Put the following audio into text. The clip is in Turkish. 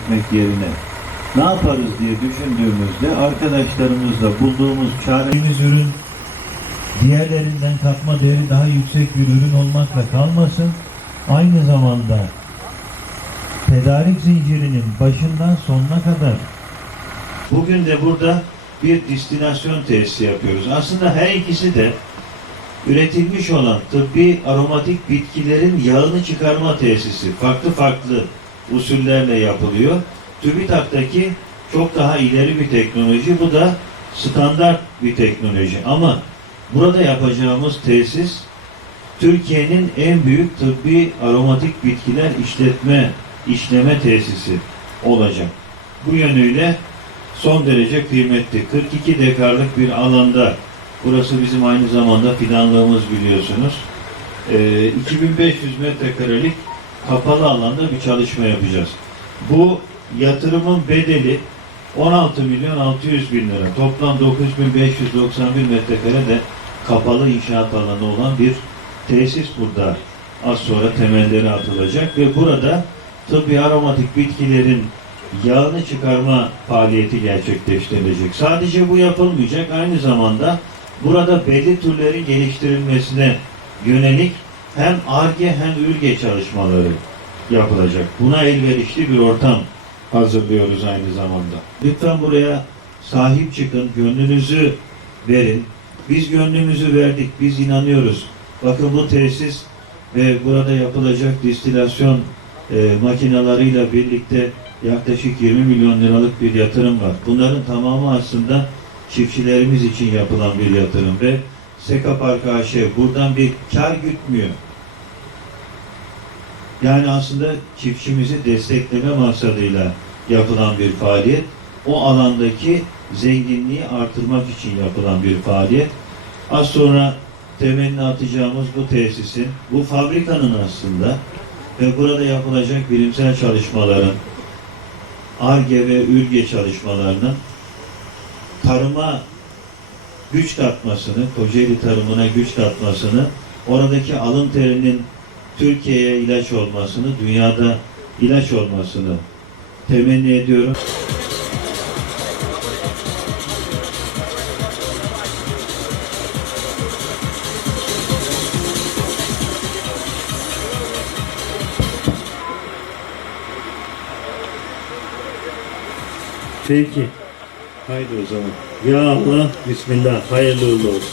üretmek yerine ne yaparız diye düşündüğümüzde arkadaşlarımızla bulduğumuz çaremiz ürün diğerlerinden katma değeri daha yüksek bir ürün olmakla kalmasın. Aynı zamanda tedarik zincirinin başından sonuna kadar bugün de burada bir distilasyon tesisi yapıyoruz. Aslında her ikisi de üretilmiş olan tıbbi aromatik bitkilerin yağını çıkarma tesisi. Farklı farklı usullerle yapılıyor. TÜBİTAK'taki çok daha ileri bir teknoloji. Bu da standart bir teknoloji. Ama burada yapacağımız tesis Türkiye'nin en büyük tıbbi aromatik bitkiler işletme, işleme tesisi olacak. Bu yönüyle son derece kıymetli. 42 dekarlık bir alanda Burası bizim aynı zamanda fidanlığımız biliyorsunuz. Ee, 2500 metrekarelik kapalı alanda bir çalışma yapacağız. Bu yatırımın bedeli 16 milyon 600 bin lira. Toplam 9591 metrekare de kapalı inşaat alanı olan bir tesis burada. Az sonra temelleri atılacak ve burada tıbbi aromatik bitkilerin yağını çıkarma faaliyeti gerçekleştirilecek. Sadece bu yapılmayacak. Aynı zamanda burada belli türlerin geliştirilmesine yönelik hem ARGE hem ÜRGE çalışmaları yapılacak. Buna elverişli bir ortam hazırlıyoruz aynı zamanda. Lütfen buraya sahip çıkın, gönlünüzü verin. Biz gönlümüzü verdik, biz inanıyoruz. Bakın bu tesis ve burada yapılacak distilasyon e, makinalarıyla birlikte yaklaşık 20 milyon liralık bir yatırım var. Bunların tamamı aslında çiftçilerimiz için yapılan bir yatırım ve Seka Park AŞ buradan bir kar gütmüyor. Yani aslında çiftçimizi destekleme maksadıyla yapılan bir faaliyet. O alandaki zenginliği artırmak için yapılan bir faaliyet. Az sonra temelini atacağımız bu tesisin, bu fabrikanın aslında ve burada yapılacak bilimsel çalışmaların, ARGE ve ÜRGE çalışmalarının tarıma güç katmasını, Kocaeli tarımına güç katmasını, oradaki alın terinin Türkiye'ye ilaç olmasını, dünyada ilaç olmasını temenni ediyorum. Peki. Haydi o zaman. Ya Allah, Bismillah, hayırlı uğurlu olsun.